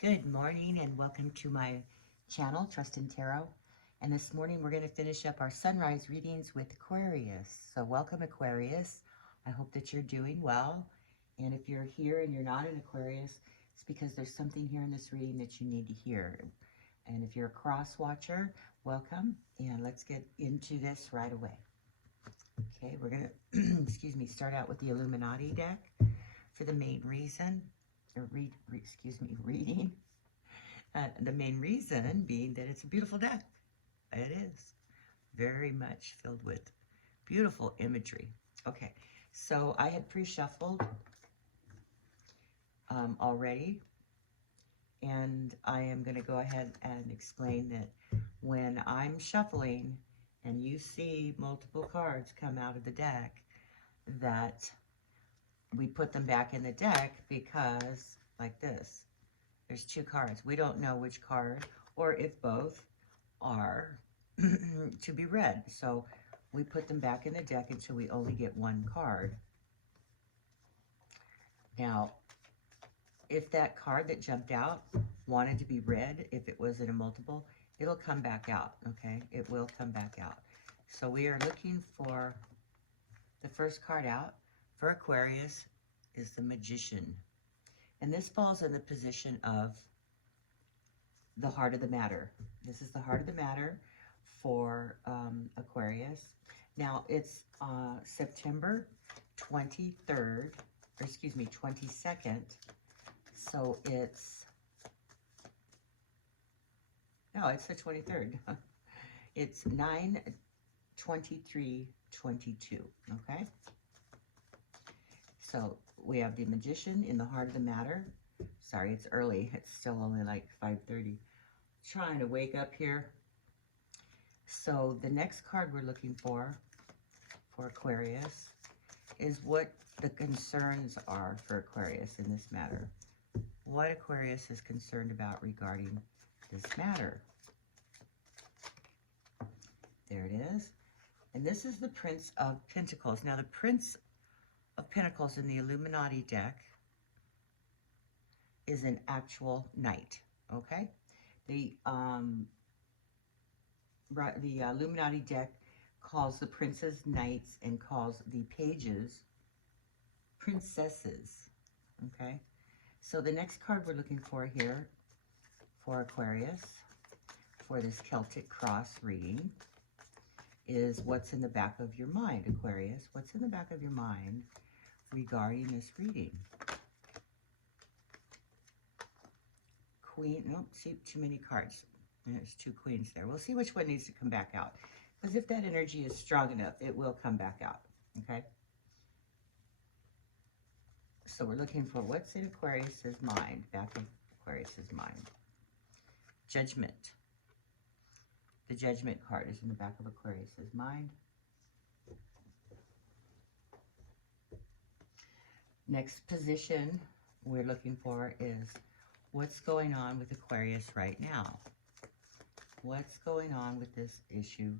Good morning and welcome to my channel, Trust in Tarot. And this morning we're going to finish up our sunrise readings with Aquarius. So welcome, Aquarius. I hope that you're doing well. And if you're here and you're not an Aquarius, it's because there's something here in this reading that you need to hear. And if you're a cross watcher, welcome. And let's get into this right away. Okay, we're going to, excuse me, start out with the Illuminati deck for the main reason. Reading. The main reason being that it's a beautiful deck. It is very much filled with beautiful imagery. Okay, so I had pre-shuffled already, and I am going to go ahead and explain that when I'm shuffling and you see multiple cards come out of the deck, that we put them back in the deck because, like this, there's two cards. We don't know which card or if both are to be read. So we put them back in the deck until we only get one card. Now, if that card that jumped out wanted to be read, if it was in a multiple, it'll come back out, okay? It will come back out. So we are looking for the first card out. For Aquarius is the Magician. And this falls in the position of the heart of the matter. This is the heart of the matter for Aquarius. Now, it's September 23rd, or excuse me, 22nd. So it's, no, it's the 23rd. It's 9/23/22, okay? So we have the Magician in the heart of the matter. Sorry, it's early. It's still only like 5:30. Trying to wake up here. So the next card we're looking for Aquarius is what the concerns are for Aquarius in this matter. What Aquarius is concerned about regarding this matter. There it is. And this is the Prince of Pentacles. Now the Prince of Pentacles in the Illuminati deck is an actual knight, okay? The Illuminati deck calls the princes knights and calls the pages princesses, okay? So the next card we're looking for here for Aquarius for this Celtic cross reading is what's in the back of your mind, Aquarius. What's in the back of your mind regarding this reading? Queen, nope, see too many cards. There's two queens there. We'll see which one needs to come back out. Because if that energy is strong enough, it will come back out, okay? So we're looking for what's in Aquarius's mind, back in Aquarius's mind. Judgment. The Judgment card is in the back of Aquarius's mind. Next position we're looking for is what's going on with Aquarius right now. What's going on with this issue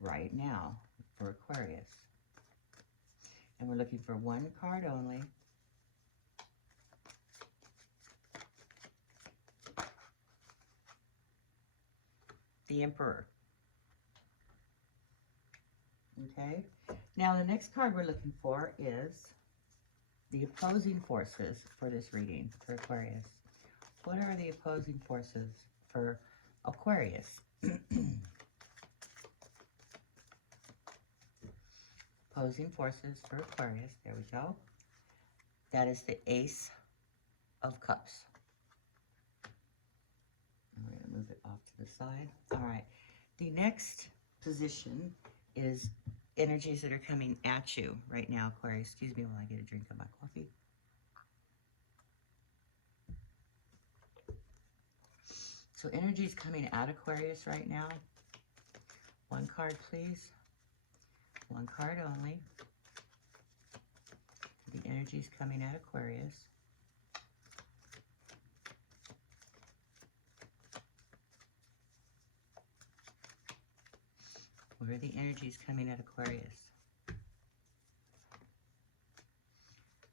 right now for Aquarius? And we're looking for one card only. The Emperor. Okay. Now the next card we're looking for is the opposing forces for this reading for Aquarius. What are the opposing forces for Aquarius? Opposing forces for Aquarius. There we go. That is the Ace of Cups. I'm going to move it off to the side. All right. The next position is energies that are coming at you right now, Aquarius. Excuse me while I get a drink of my coffee. So energies coming at Aquarius right now. One card, please. One card only. The energies coming at Aquarius. What are the energies coming at Aquarius?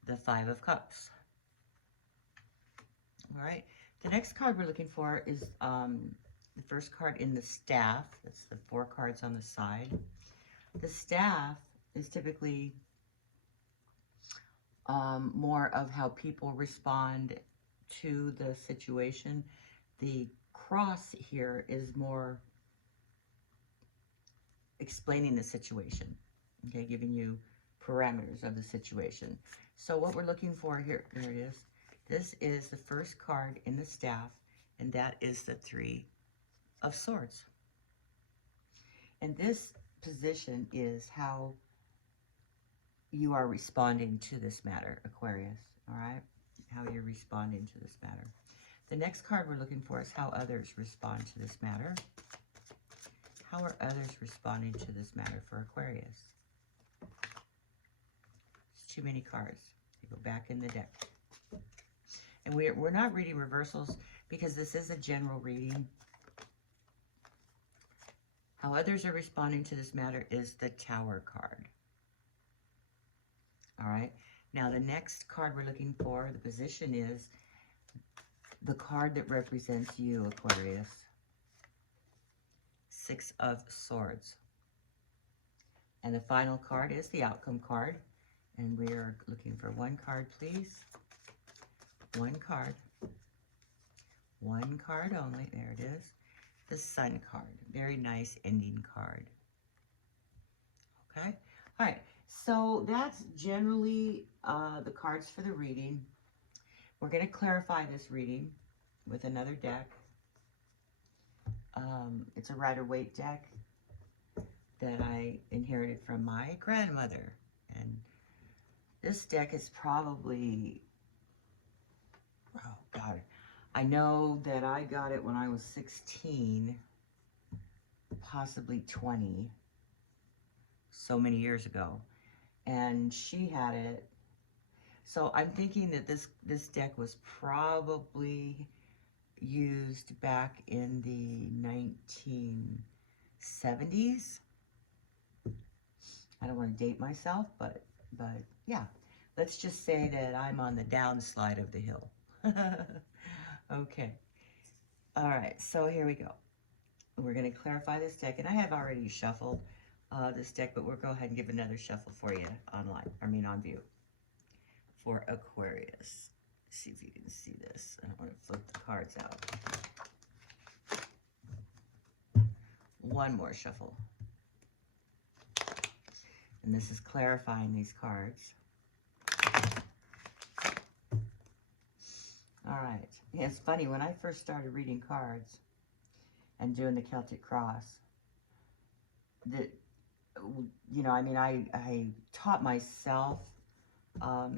The Five of Cups. All right. The next card we're looking for is the first card in the staff. That's the 4 cards on the side. The staff is typically more of how people respond to the situation. The cross here is more explaining the situation, okay, giving you parameters of the situation. So what we're looking for here, there it is. This is the first card in the staff, and that is the 3 of Swords. And this position is how you are responding to this matter, Aquarius, all right? How you're responding to this matter. The next card we're looking for is how others respond to this matter. How are others responding to this matter for Aquarius? It's too many cards. You go back in the deck. And we're not reading reversals because this is a general reading. How others are responding to this matter is the Tower card. All right. Now, the next card we're looking for, the position is the card that represents you, Aquarius. 6 of Swords. And the final card is the Outcome card. And we are looking for 1 card, please. 1 card. 1 card only. There it is. The Sun card. Very nice ending card. Okay. All right. So that's generally the cards for the reading. We're going to clarify this reading with another deck. It's a Rider-Waite deck that I inherited from my grandmother. And this deck is probably, oh God, I know that I got it when I was 16, possibly 20, so many years ago. And she had it. So I'm thinking that this deck was probably used back in the 1970s. I don't want to date myself, but yeah, let's just say that I'm on the downslide of the hill. Okay. All right, so here we go. We're going to clarify this deck, and I have already shuffled this deck, but we'll go ahead and give another shuffle for you online, on view, for Aquarius. See if you can see this. I don't want to flip the cards out. 1 more shuffle. And this is clarifying these cards. All right. Yeah, it's funny, when I first started reading cards and doing the Celtic Cross, I taught myself,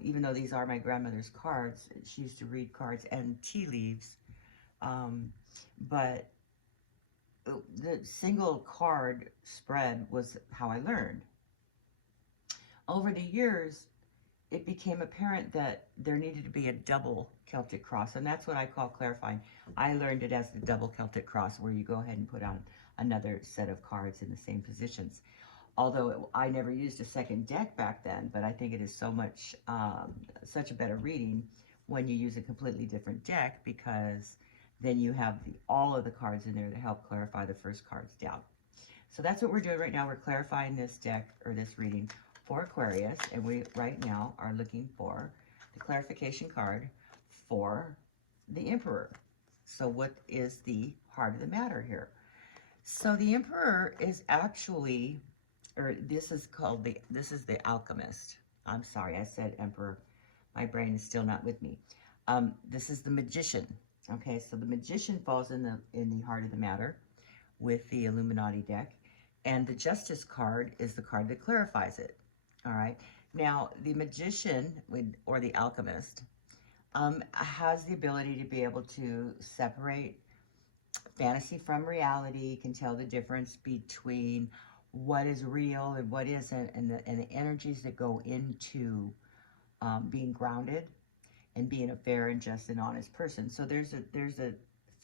even though these are my grandmother's cards, she used to read cards and tea leaves, but the single card spread was how I learned. Over the years, it became apparent that there needed to be a double Celtic Cross, and that's what I call clarifying. I learned it as the double Celtic Cross, where you go ahead and put on another set of cards in the same positions. Although I never used a second deck back then, but I think it is so much, such a better reading when you use a completely different deck, because then you have all of the cards in there to help clarify the first cards down. So that's what we're doing right now. We're clarifying this deck, or this reading, for Aquarius, and we right now are looking for the clarification card for the Emperor. So what is the heart of the matter here? So the Emperor is actually, or this is the Alchemist. I'm sorry, I said Emperor. My brain is still not with me. This is the Magician. Okay, so the Magician falls in the heart of the matter with the Illuminati deck, and the Justice card is the card that clarifies it. All right. Now, the Magician, or the Alchemist, has the ability to be able to separate fantasy from reality, can tell the difference between what is real and what isn't, and the energies that go into being grounded and being a fair and just and honest person. So there's a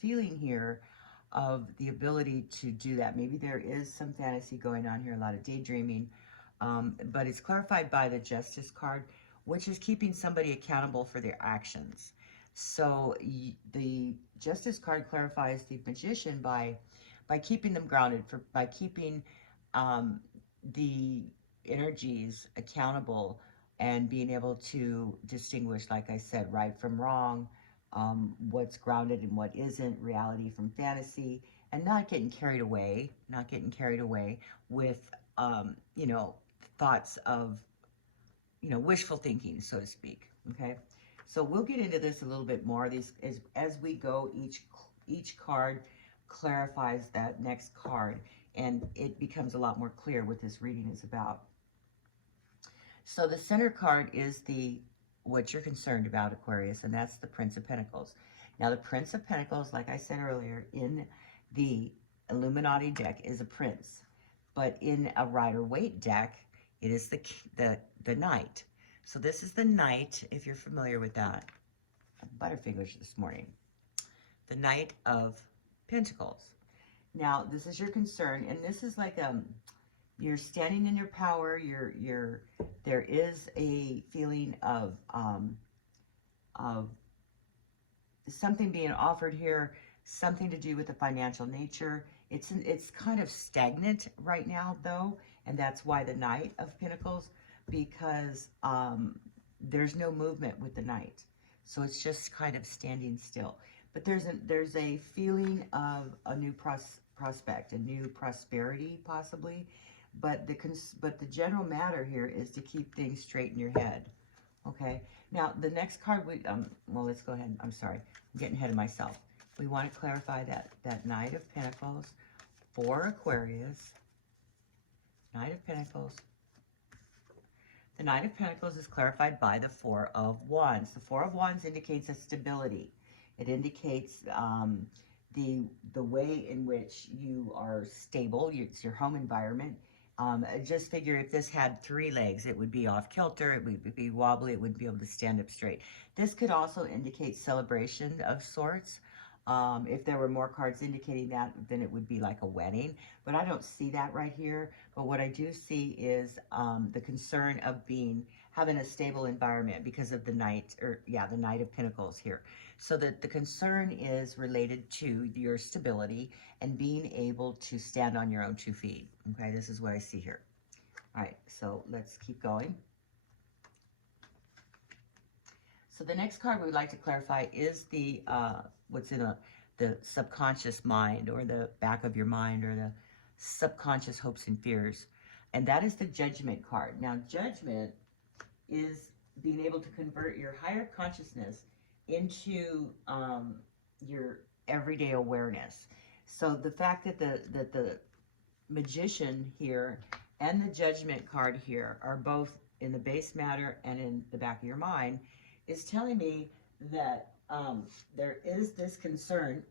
feeling here of the ability to do that. Maybe there is some fantasy going on here, a lot of daydreaming, but it's clarified by the Justice card, which is keeping somebody accountable for their actions. So the Justice card clarifies the Magician by keeping them grounded, by keeping the energies accountable and being able to distinguish, like I said, right from wrong, what's grounded and what isn't, reality from fantasy, and not getting carried away, with, you know, thoughts of, you know, wishful thinking, so to speak. Okay, so we'll get into this a little bit more. These as we go, each card clarifies that next card, and it becomes a lot more clear what this reading is about. So the center card is what you're concerned about, Aquarius, and that's the Prince of Pentacles. Now, the Prince of Pentacles, like I said earlier, in the Illuminati deck is a prince, but in a Rider-Waite deck, it is the Knight. So this is the Knight, if you're familiar with that. Butterfingers this morning. The Knight of Pentacles. Now, this is your concern, and this is like you're standing in your power. There is a feeling of something being offered here, something to do with the financial nature. It's kind of stagnant right now, though, and that's why the Knight of Pentacles, because there's no movement with the Knight, so it's just kind of standing still. But there's a feeling of a new prospect, a new prosperity, possibly. But the general matter here is to keep things straight in your head. Okay. Now the next card well, let's go ahead. I'm sorry, I'm getting ahead of myself. We want to clarify that Knight of Pentacles for Aquarius. Knight of Pentacles. The Knight of Pentacles is clarified by the Four of Wands. The Four of Wands indicates a stability. It indicates the way in which you are stable. It's your home environment. Just figure if this had 3 legs, it would be off kilter, it would be wobbly, it wouldn't be able to stand up straight. This could also indicate celebration of sorts. If there were more cards indicating that, then it would be like a wedding. But I don't see that right here. But what I do see is the concern of having a stable environment because of the Knight, the Knight of Pentacles here. So that the concern is related to your stability and being able to stand on your own 2 feet. Okay, this is what I see here. All right, so let's keep going. So the next card we'd like to clarify is what's in the subconscious mind, or the back of your mind, or the subconscious hopes and fears. And that is the Judgment card. Now, Judgment is being able to convert your higher consciousness into your everyday awareness. So the fact that the Magician here and the Judgment card here are both in the base matter and in the back of your mind is telling me that there is this concern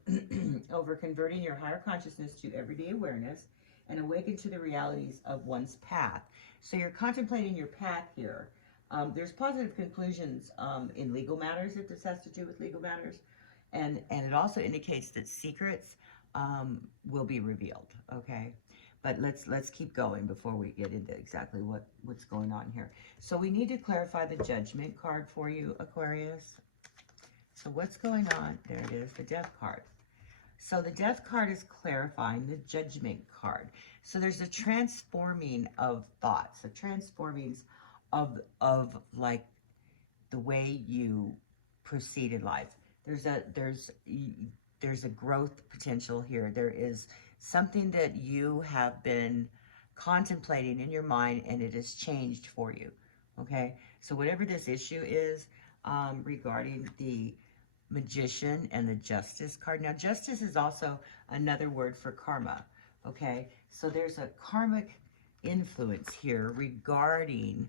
over converting your higher consciousness to everyday awareness and awaken to the realities of one's path. So you're contemplating your path here. There's positive conclusions in legal matters, if this has to do with legal matters. And it also indicates that secrets will be revealed, okay? But let's keep going before we get into exactly what's going on here. So we need to clarify the Judgment card for you, Aquarius. So what's going on? There it is, the Death card. So the Death card is clarifying the Judgment card. So there's a transforming of thoughts, a transforming of like the way you proceed in life. There's a growth potential here. There is something that you have been contemplating in your mind, and it has changed for you. Okay, so whatever this issue is regarding the Magician and the Justice card. Now, Justice is also another word for karma. Okay, so there's a karmic influence here regarding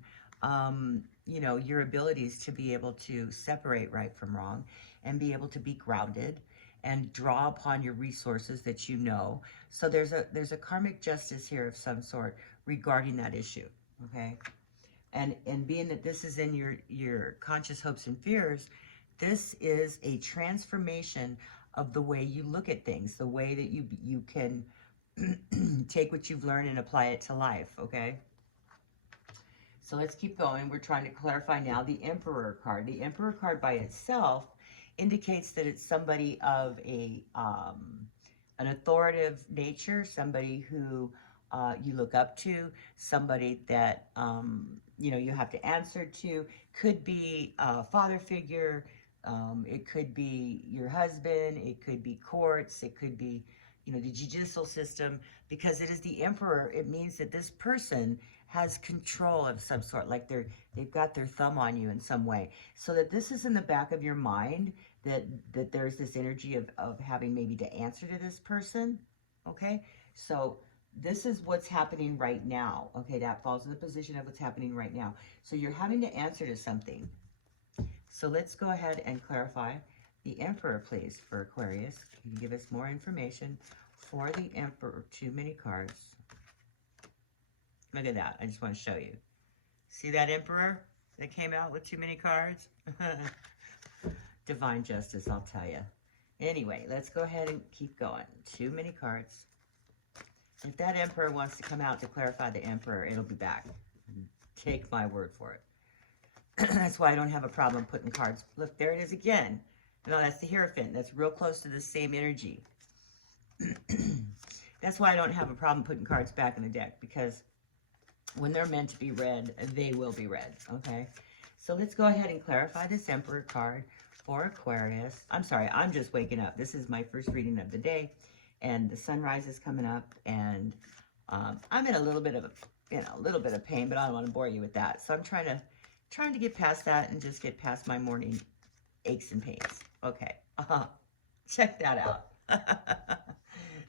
you know, your abilities to be able to separate right from wrong and be able to be grounded and draw upon your resources that you know. So there's a karmic justice here of some sort regarding that issue, okay? And being that this is in your conscious hopes and fears, this is a transformation of the way you look at things, the way that you can take what you've learned and apply it to life, okay? So let's keep going. We're trying to clarify now the Emperor card. The Emperor card by itself indicates that it's somebody of an authoritative nature, somebody who you look up to, somebody that you know, you have to answer to. Could be a father figure, it could be your husband, it could be courts, it could be, you know, the judicial system. Because it is the Emperor, it means that this person has control of some sort, like they've got their thumb on you in some way. So that this is in the back of your mind, that there's this energy of having maybe to answer to this person. Okay, so this is what's happening right now. Okay, that falls in the position of what's happening right now. So you're having to answer to something. So let's go ahead and clarify the Emperor, please, for Aquarius. Can you give us more information for the Emperor? Too many cards. Look at that. I just want to show you. See that Emperor that came out with too many cards? Divine justice, I'll tell you. Anyway, let's go ahead and keep going. Too many cards. If that Emperor wants to come out to clarify the Emperor, it'll be back. Take my word for it. That's why I don't have a problem putting cards. Look, there it is again. No, that's the Hierophant. That's real close to the same energy. That's why I don't have a problem putting cards back in the deck, because when they're meant to be read, they will be read, okay? So let's go ahead and clarify this Emperor card for Aquarius. I'm sorry, I'm just waking up. This is my first reading of the day, and the sunrise is coming up, and I'm in a little bit of, a little bit of pain, but I don't want to bore you with that. So I'm trying to get past that and just get past my morning aches and pains. Okay, check that out.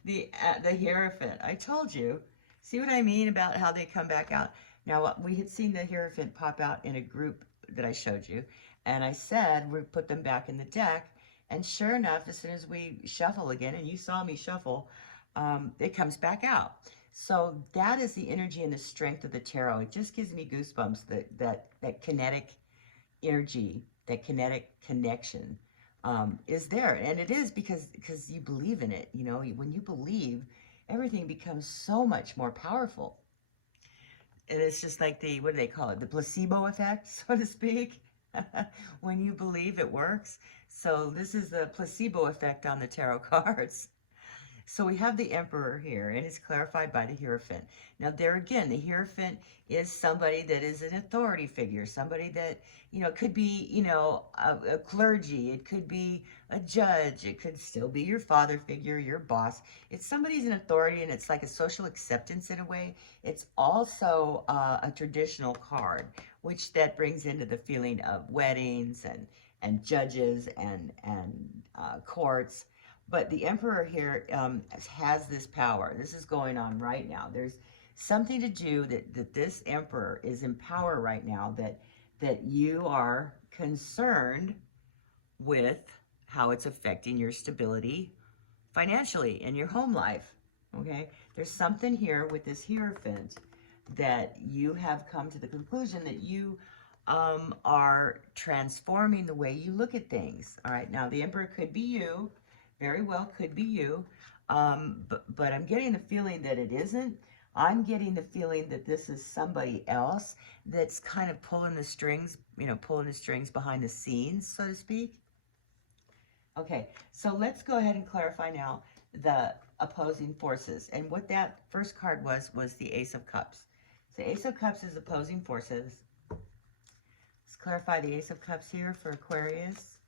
The Hierophant. I told you. See what I mean about how they come back out? Now, we had seen the Hierophant pop out in a group that I showed you, and I said we put them back in the deck, and sure enough, as soon as we shuffle again, and you saw me shuffle, it comes back out. So that is the energy and the strength of the tarot. It just gives me goosebumps, that kinetic energy, that kinetic connection is there. And it is because you believe in it. You know, when you believe, everything becomes so much more powerful. And it's just like the, what do they call it? The placebo effect, so to speak. When you believe, it works. So this is the placebo effect on the tarot cards. So we have the Emperor here, and it's clarified by the Hierophant. Now there again, the Hierophant is somebody that is an authority figure, somebody that, you know, could be, you know, a clergy, it could be a judge, it could still be your father figure, your boss. It's somebody's an authority, and it's like a social acceptance in a way. It's also a traditional card, which that brings into the feeling of weddings and judges and courts. But the Emperor here has this power. This is going on right now. There's something to do that this Emperor is in power right now, that you are concerned with how it's affecting your stability financially in your home life, okay? There's something here with this Hierophant that you have come to the conclusion that you are transforming the way you look at things, all right? Now, the Emperor could be you. Very well could be you, but I'm getting the feeling that it isn't. I'm getting the feeling that this is somebody else that's kind of pulling the strings, you know, pulling the strings behind the scenes, so to speak. Okay, so let's go ahead and clarify now the opposing forces. And what that first card was the Ace of Cups. So Ace of Cups is opposing forces. Let's clarify the Ace of Cups here for Aquarius.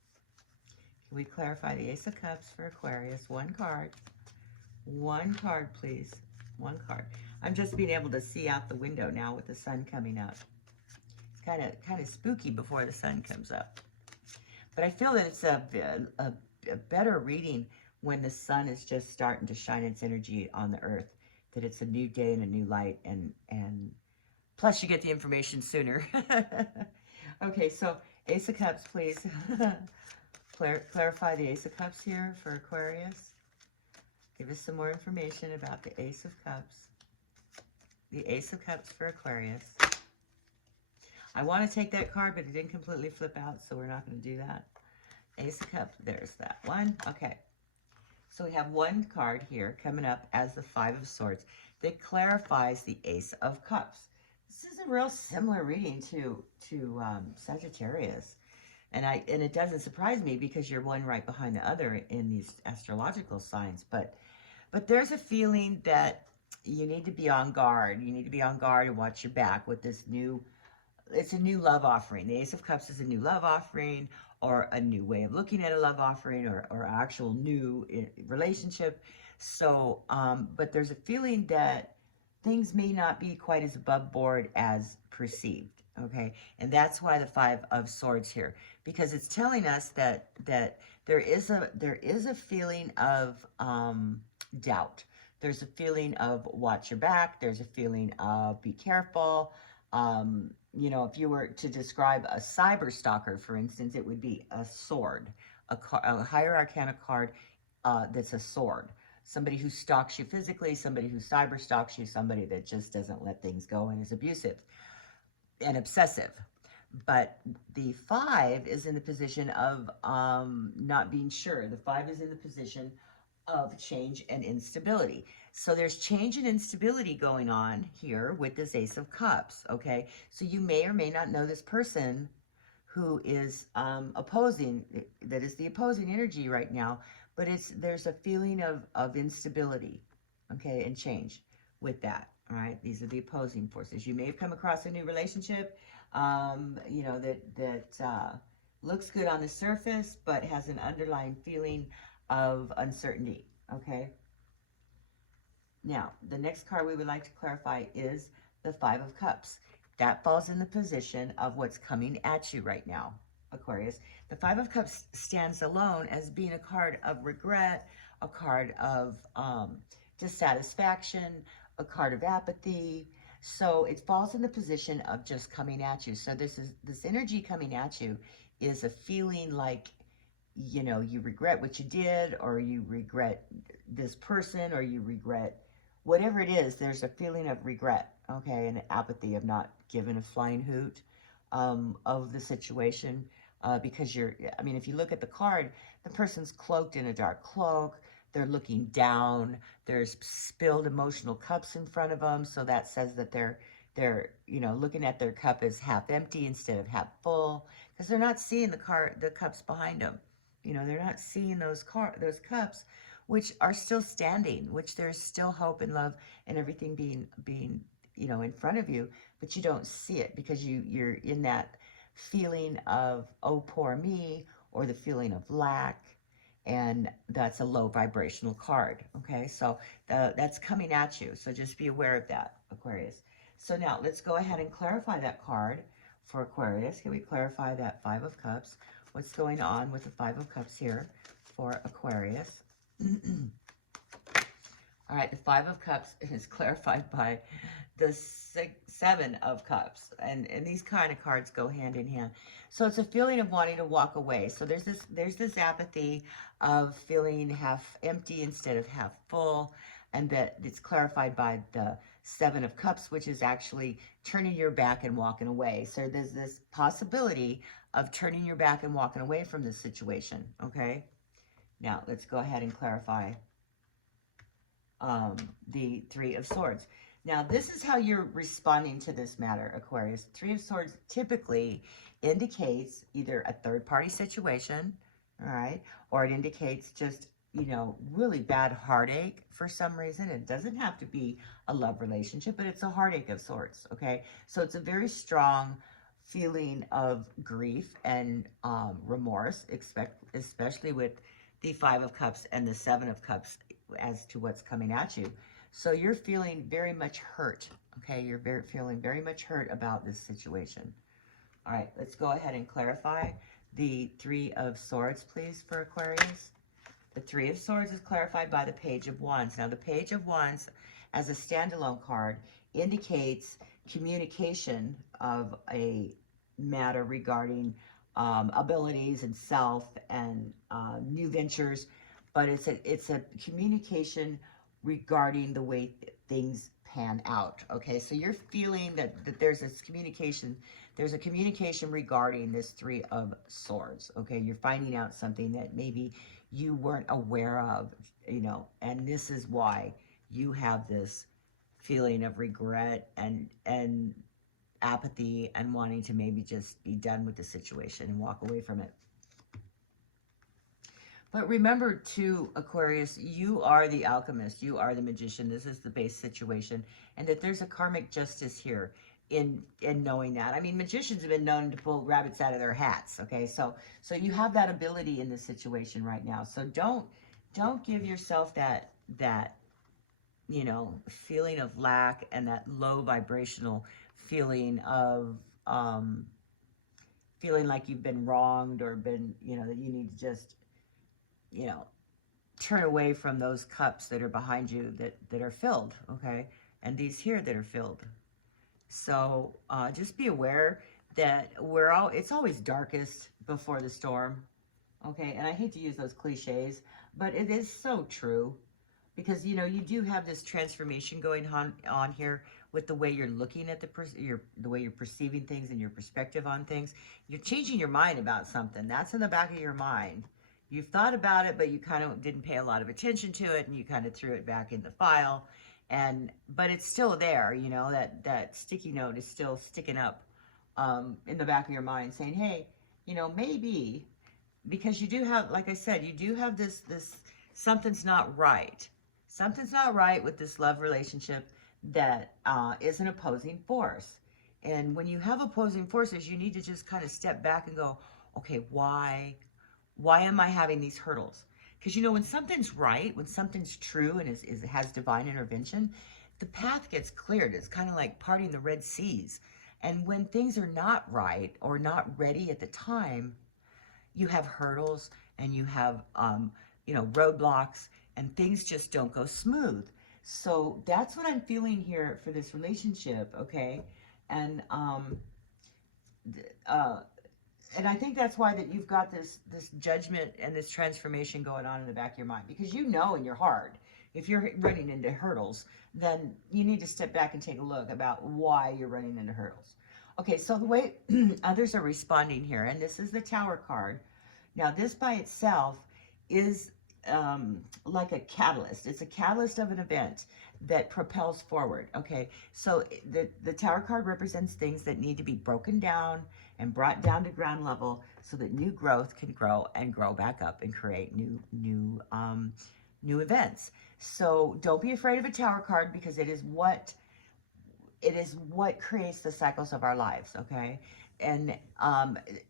Can we clarify the Ace of Cups for Aquarius? One card. One card, please. One card. I'm just being able to see out the window now with the sun coming up. It's kind of spooky before the sun comes up. But I feel that it's a better reading when the sun is just starting to shine its energy on the earth. That it's a new day and a new light. And plus you get the information sooner. Okay, so Ace of Cups, please. Clarify the Ace of Cups here for Aquarius. Give us some more information about the Ace of Cups. The Ace of Cups for Aquarius. I want to take that card, but it didn't completely flip out, so we're not going to do that. Ace of Cups, there's that one. Okay. So we have one card here coming up as the Five of Swords that clarifies the Ace of Cups. This is a real similar reading to Sagittarius. And it doesn't surprise me because you're one right behind the other in these astrological signs. But there's a feeling that you need to be on guard. You need to be on guard and watch your back with this new, it's a new love offering. The Ace of Cups is a new love offering, or a new way of looking at a love offering, or actual new relationship. So, but there's a feeling that things may not be quite as above board as perceived. Okay, and that's why the Five of Swords here, because it's telling us that there is a feeling of doubt. There's a feeling of watch your back. There's a feeling of be careful. You know, if you were to describe a cyber stalker, for instance, it would be a sword, a higher arcana card that's a sword. Somebody who stalks you physically, somebody who cyber stalks you, somebody that just doesn't let things go and is abusive and obsessive. But the Five is in the position of not being sure. The Five is in the position of change and instability. So there's change and instability going on here with this Ace of Cups, okay? So you may or may not know this person who is opposing, that is the opposing energy right now, but there's a feeling of instability, okay, and change with that, all right? These are the opposing forces. You may have come across a new relationship, you know, that looks good on the surface, but has an underlying feeling of uncertainty, okay? Now, the next card we would like to clarify is the Five of Cups. That falls in the position of what's coming at you right now, Aquarius. The Five of Cups stands alone as being a card of regret, a card of dissatisfaction, a card of apathy. So it falls in the position of just coming at you. So this energy coming at you is a feeling like, you know, you regret what you did, or you regret this person, or you regret whatever it is. There's a feeling of regret, okay, and apathy, of not giving a flying hoot of the situation, because I mean, if you look at the card, the person's cloaked in a dark cloak. They're looking down. There's spilled emotional cups in front of them, so that says that they're you know, looking at their cup as half empty instead of half full, because they're not seeing the cups behind them. You know, they're not seeing those cups, which are still standing, which there's still hope and love and everything being you know, in front of you, but you don't see it because you're in that feeling of, oh, poor me, or the feeling of lack, and that's a low vibrational card, okay? So that's coming at you, so just be aware of that, Aquarius. So now let's go ahead and clarify that card for Aquarius. Can we clarify that Five of Cups? What's going on with the Five of Cups here for Aquarius? All right, the Five of Cups is clarified by the Seven of Cups. And these kind of cards go hand in hand. So it's a feeling of wanting to walk away. So there's this apathy of feeling half empty instead of half full. And that it's clarified by the Seven of Cups, which is actually turning your back and walking away. So there's this possibility of turning your back and walking away from this situation, okay? Now, let's go ahead and clarify the Three of Swords. Now, this is how you're responding to this matter, Aquarius. Three of Swords typically indicates either a third-party situation, all right, or it indicates just, you know, really bad heartache for some reason. It doesn't have to be a love relationship, but it's a heartache of sorts, okay? So it's a very strong feeling of grief and remorse, especially with the Five of Cups and the Seven of Cups as to what's coming at you. So you're feeling very much hurt, okay? You're feeling very much hurt about this situation. All right, let's go ahead and clarify the Three of Swords, please, for Aquarius. The Three of Swords is clarified by the Page of Wands. Now, the Page of Wands, as a standalone card, indicates communication of a matter regarding abilities and self and new ventures, but it's a communication regarding the way things pan out, okay? So you're feeling that there's a communication regarding this Three of Swords, okay? You're finding out something that maybe you weren't aware of, you know, and this is why you have this feeling of regret and apathy and wanting to maybe just be done with the situation and walk away from it. But remember too, Aquarius, you are the alchemist. You are the magician. This is the base situation. And that there's a karmic justice here in knowing that. I mean, magicians have been known to pull rabbits out of their hats. Okay, so you have that ability in this situation right now. So don't give yourself that you know, feeling of lack and that low vibrational feeling of feeling like you've been wronged or been, you know, that you need to just, you know, turn away from those cups that are behind you that are filled, okay? And these here that are filled. So just be aware that it's always darkest before the storm, okay? And I hate to use those cliches, but it is so true. Because, you know, you do have this transformation going on here with the way you're looking at the way you're perceiving things and your perspective on things. You're changing your mind about something. That's in the back of your mind. You've thought about it, but you kind of didn't pay a lot of attention to it, and you kind of threw it back in the file. But it's still there, you know, that sticky note is still sticking up in the back of your mind saying, hey, you know, maybe, because you do have, like I said, you do have this something's not right. Something's not right with this love relationship that is an opposing force. And when you have opposing forces, you need to just kind of step back and go, okay, why am I having these hurdles? Because, you know, when something's right, when something's true and has divine intervention, the path gets cleared. It's kind of like parting the Red Seas. And when things are not right or not ready at the time, you have hurdles and you have, you know, roadblocks, and things just don't go smooth. So that's what I'm feeling here for this relationship, okay? And I think that's why that you've got this judgment and this transformation going on in the back of your mind, because you know in your heart, if you're running into hurdles, then you need to step back and take a look about why you're running into hurdles. Okay, so the way others are responding here, and this is the Tower card. Now, this by itself is like a catalyst. It's a catalyst of an event that propels forward, okay? So the Tower card represents things that need to be broken down and brought down to ground level so that new growth can grow and grow back up and create new events. So don't be afraid of a Tower card, because it is what creates the cycles of our lives, okay? And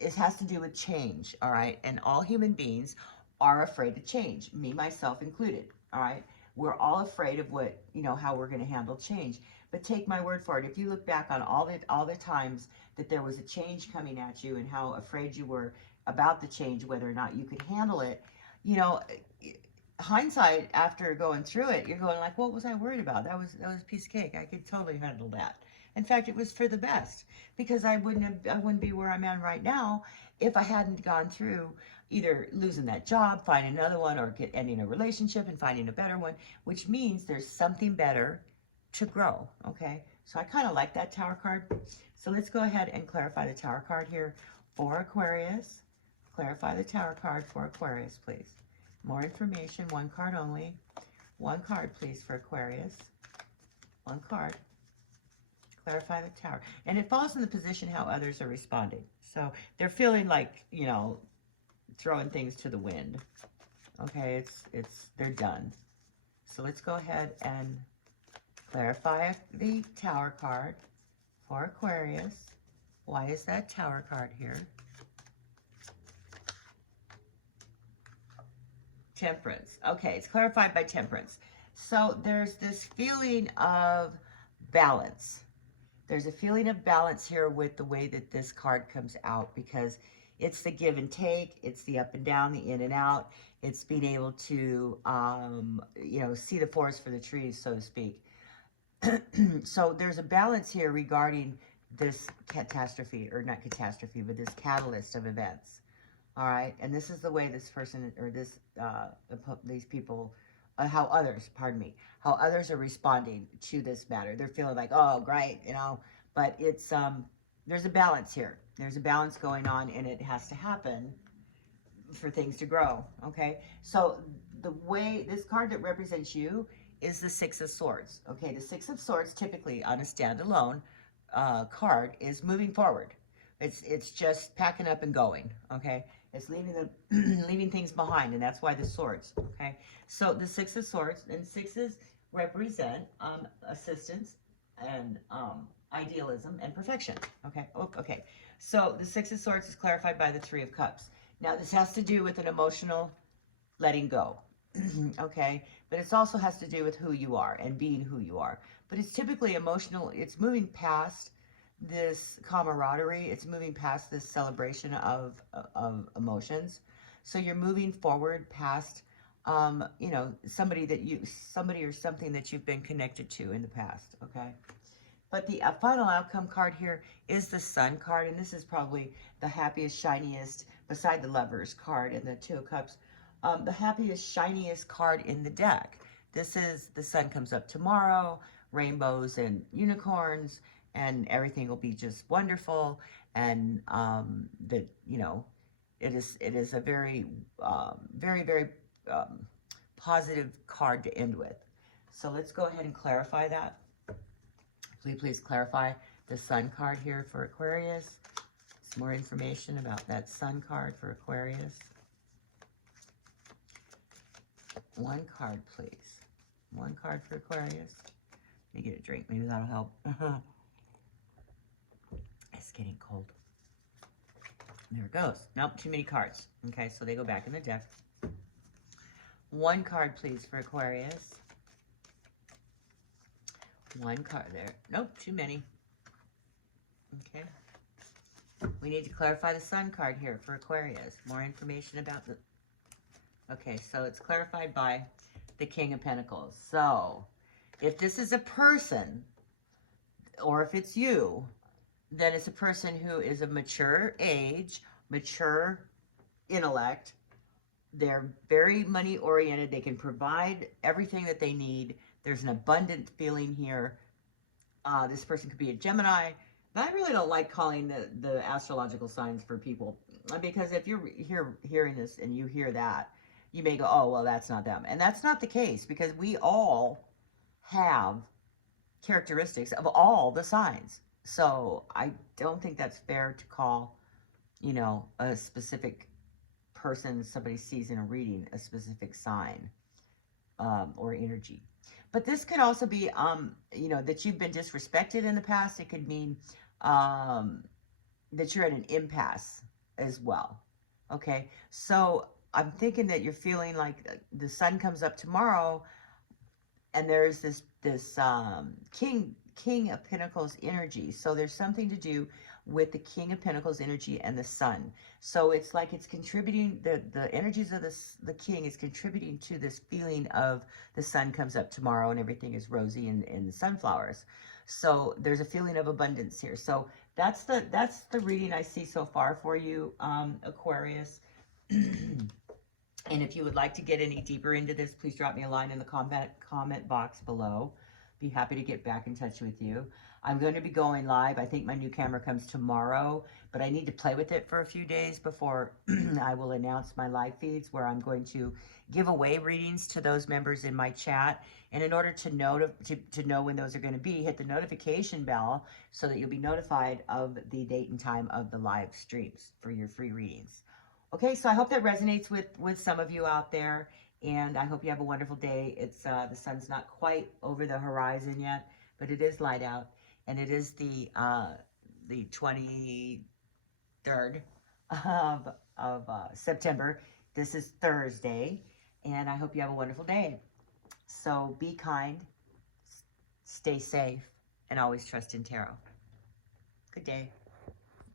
it has to do with change, all right? And all human beings are afraid to change, me, myself included, all right? We're all afraid of what, you know, how we're going to handle change. But take my word for it, if you look back on all the times that there was a change coming at you and how afraid you were about the change, whether or not you could handle it, you know, hindsight after going through it, you're going like, what was I worried about? That was a piece of cake. I could totally handle that. In fact, it was for the best, because I wouldn't be where I'm at right now if I hadn't gone through either losing that job, finding another one, or ending a relationship and finding a better one, which means there's something better to grow, okay? So I kind of like that Tower card. So let's go ahead and clarify the Tower card here for Aquarius. Clarify the Tower card for Aquarius, please. More information, one card only. One card, please, for Aquarius. One card. Clarify the Tower. And it falls in the position how others are responding. So they're feeling like, you know, throwing things to the wind. Okay, they're done. So let's go ahead and clarify the Tower card for Aquarius. Why is that Tower card here? Temperance. Okay, it's clarified by Temperance. So there's this feeling of balance. There's a feeling of balance here with the way that this card comes out, because it's the give and take, it's the up and down, the in and out, it's being able to, you know, see the forest for the trees, so to speak. So there's a balance here regarding this catastrophe, or not catastrophe, but this catalyst of events. All right, and this is the way this person, or these people, how others are responding to this matter. They're feeling like, oh, great, you know, but it's, there's a balance here. There's a balance going on, and it has to happen for things to grow, okay? So the way, this card that represents you is the Six of Swords, okay? The Six of Swords typically on a standalone card is moving forward. It's just packing up and going, okay? It's leaving leaving things behind, and that's why the swords, okay? So the Six of Swords, and sixes represent assistance and idealism and perfection, okay? Oh, okay. So the Six of Swords is clarified by the Three of Cups. Now this has to do with an emotional letting go, okay? But it also has to do with who you are and being who you are. But it's typically emotional. It's moving past this camaraderie. It's moving past this celebration of emotions. So you're moving forward past, you know, somebody or something that you've been connected to in the past, okay? But the final outcome card here is the Sun card, and this is probably the happiest, shiniest, beside the Lovers card and the Two of Cups, the happiest, shiniest card in the deck. This is the sun comes up tomorrow, rainbows and unicorns, and everything will be just wonderful. And you know, it is a very, very positive card to end with. So let's go ahead and clarify that. Please clarify the Sun card here for Aquarius. Some more information about that Sun card for Aquarius. One card, please. One card for Aquarius. Let me get a drink. Maybe that'll help. It's getting cold. There it goes. Nope, too many cards. Okay, so they go back in the deck. One card, please, for Aquarius. One card there. Nope, too many. Okay. We need to clarify the Sun card here for Aquarius. More information about the... Okay, so it's clarified by the King of Pentacles. So, if this is a person, or if it's you, then it's a person who is of mature age, mature intellect. They're very money-oriented. They can provide everything that they need. There's an abundant feeling here. This person could be a Gemini. But I really don't like calling the astrological signs for people, because if you're hearing this and you hear that, you may go, oh, well, that's not them. And that's not the case, because we all have characteristics of all the signs. So I don't think that's fair to call, you know, a specific person somebody sees in a reading a specific sign or energy. But this could also be, you know, that you've been disrespected in the past. It could mean that you're at an impasse as well. Okay, so I'm thinking that you're feeling like the sun comes up tomorrow, and there's this King of Pentacles energy. So there's something to do with the King of Pentacles energy and the sun. So it's like it's contributing, the energies of the King is contributing to this feeling of the sun comes up tomorrow and everything is rosy and sunflowers. So there's a feeling of abundance here. So that's the reading I see so far for you, Aquarius. And if you would like to get any deeper into this, please drop me a line in the comment box below. Be happy to get back in touch with you. I'm going to be going live. I think my new camera comes tomorrow, but I need to play with it for a few days before I will announce my live feeds, where I'm going to give away readings to those members in my chat. And in order to know when those are going to be, hit the notification bell so that you'll be notified of the date and time of the live streams for your free readings. Okay, so I hope that resonates with some of you out there, and I hope you have a wonderful day. It's the sun's not quite over the horizon yet, but it is light out, and it is the 23rd of September. This is Thursday, and I hope you have a wonderful day. So be kind, stay safe, and always trust in tarot. Good day.